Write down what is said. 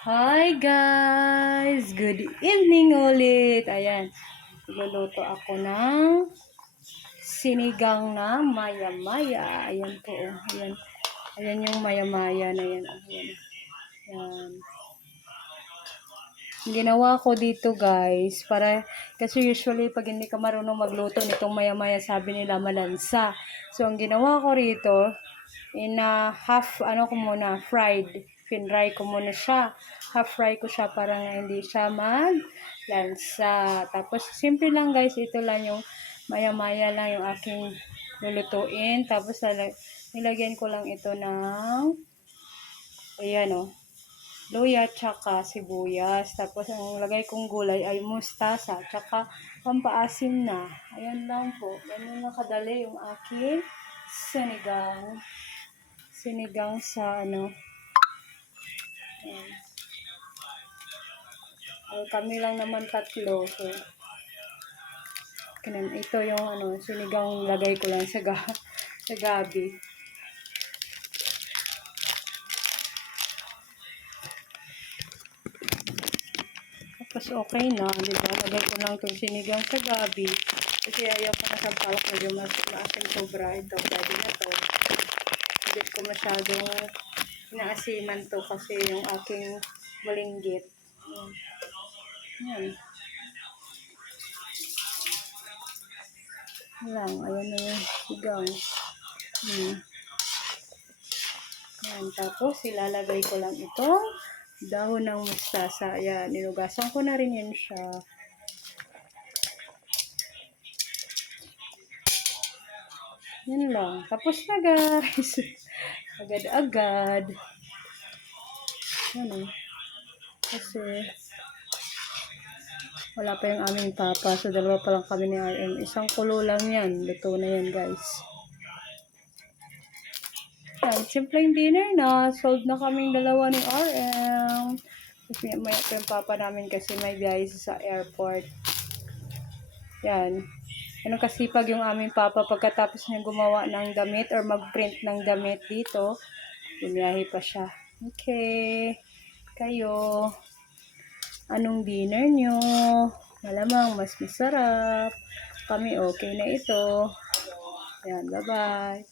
Hi guys! Good evening ulit! Ayan, magluluto ako ng sinigang na maya-maya. Ayan po, oh. Ayan. Ayan yung maya-maya na yan. Ayan. Ayan. Ang ginawa ko dito guys, kasi usually pag hindi ka marunong magluto nitong maya-maya, sabi nila malansa. So, ang ginawa ko rito, half, fried. Pinry ko muna siya. Half fry ko siya para nga hindi siya maglansa. Tapos, simple lang guys, ito lang yung maya-maya lang yung aking lulutuin. Tapos, nilagyan ko lang ito ng, ayan o, luya, tsaka sibuyas. Tapos, ang lagay kong gulay ay mustasa, tsaka pampaasim na. Ayan lang po. Ganun na kadali yung aking sinigang. Sinigang sa kami lang naman tatlo. So, ito yung sinigang lagay ko lang sa gabi. Tapos okay na, di ba? Lagay ko lang itong sinigang sa gabi. Kasi ayaw ko na sa palak, medyo maasim sobra. Ito, pwede na to. Hindi ko masyadong inaasiman to kasi yung aking malinggit. Yan. Lang, ayan na yung sigang. Yan, tapos ilalagay ko lang itong dahon ng mustasa. Ayan, nilugasan ko na rin yan siya. Yan lang. Tapos na guys. Agad-agad. Yan kasi wala pa yung aming papa. So, dalawa pa lang kami ni RM. Isang kulo lang yan. Luto na yan guys. Yan, simpleng dinner na. Sold na kaming dalawa ni RM. Tapos may yung papa namin kasi may biyahe sa airport. Yan. Anong kasipag yung aming papa pagkatapos niya gumawa ng damit or mag-print ng damit dito. Bumiyahe pa siya. Okay. Kayo. Anong dinner nyo? Malamang mas masarap. Kami okay na ito. Yan. Bye-bye.